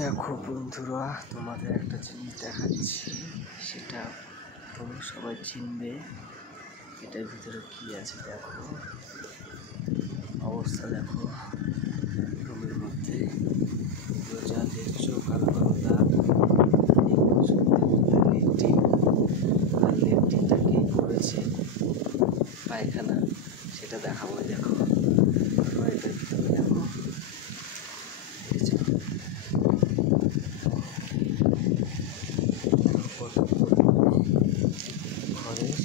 দেখো বন্ধুরা, তোমাদের একটা জিনিস দেখাচ্ছি, সেটা তোমরা সবাই চিনবে। এটার ভিতরে কি আছে দেখো, অবস্থা দেখো। রুমের মধ্যে যা দেখছো কালো কালো দাগ, আর লেট্রিনটাকে করেছে পায়খানা, সেটা দেখাবো। দেখো এটার ভিতরে দেখো, ঘরের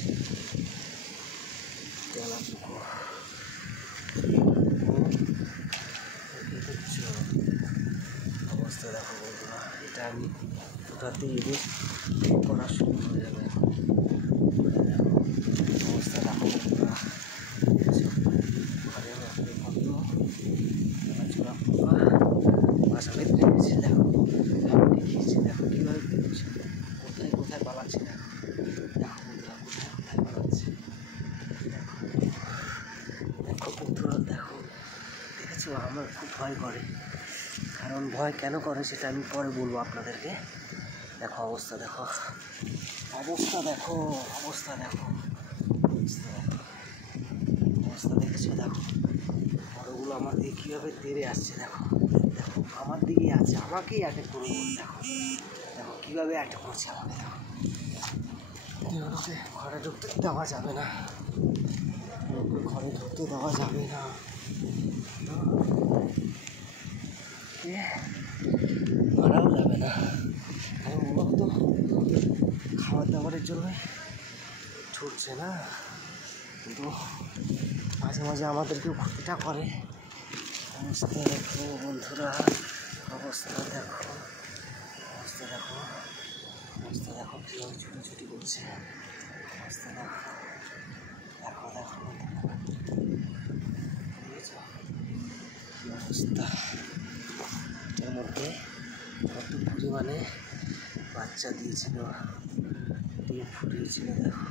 তেলাপুকো অবস্থা দেখো বন্ধুরা। এটা আমি ওটাতে এদের করা শুরু হয়ে যাবে। অবস্থা দেখো বন্ধুরা, ঘরের মধ্যে কত চোরা পোকা বাসা বেঁধে রেখেছে। দেখো দেখিয়েছি, দেখো কীভাবে বেরোচ্ছে, কোথায় কোথায় পালাচ্ছে। দেখো দেখো বন্ধুরা, কোথায় কোথায় পালাচ্ছে। দেখো বন্ধুরা, দেখো দেখেছো, আমার খুব ভয় করে। কারণ ভয় কেন করে সেটা আমি পরে বলবো আপনাদেরকে। দেখো অবস্থা দেখো, অবস্থা দেখো, অবস্থা দেখো, অবস্থা দেখেছো। দেখো বড়গুলো আমার দিকে কীভাবে তেড়ে আসছে। দেখো দেখো আমার দিকেই আছে, আমাকেই অ্যাটাক করবো। দেখো দেখো কীভাবে অ্যাটাক করছে আমাকে। দেখো এগুলোকে ঘরে ঢুকতে দেওয়া যাবে না, এগুলোকে ঘরে ঢুকতে দেওয়া যাবে না, মারাও যাবে না। কারণ ওগুলো তো খাবার দাবারের জন্যই ছুটছে না, কিন্তু মাঝে মাঝে আমাদেরকেও ক্ষতিটা করে। অবস্থা দেখো বন্ধুরা, অবস্থা দেখো, অবস্থা দেখো, অবস্থা দেখো কীভাবে ছুটি করছে। অবস্থা দেখো, দেখো দেখো বুঝেছো কী অবস্থা। এর মধ্যে কত পরিমাণে বাচ্চা দিয়েছিল, ডিম ফুটিয়েছিল। দেখো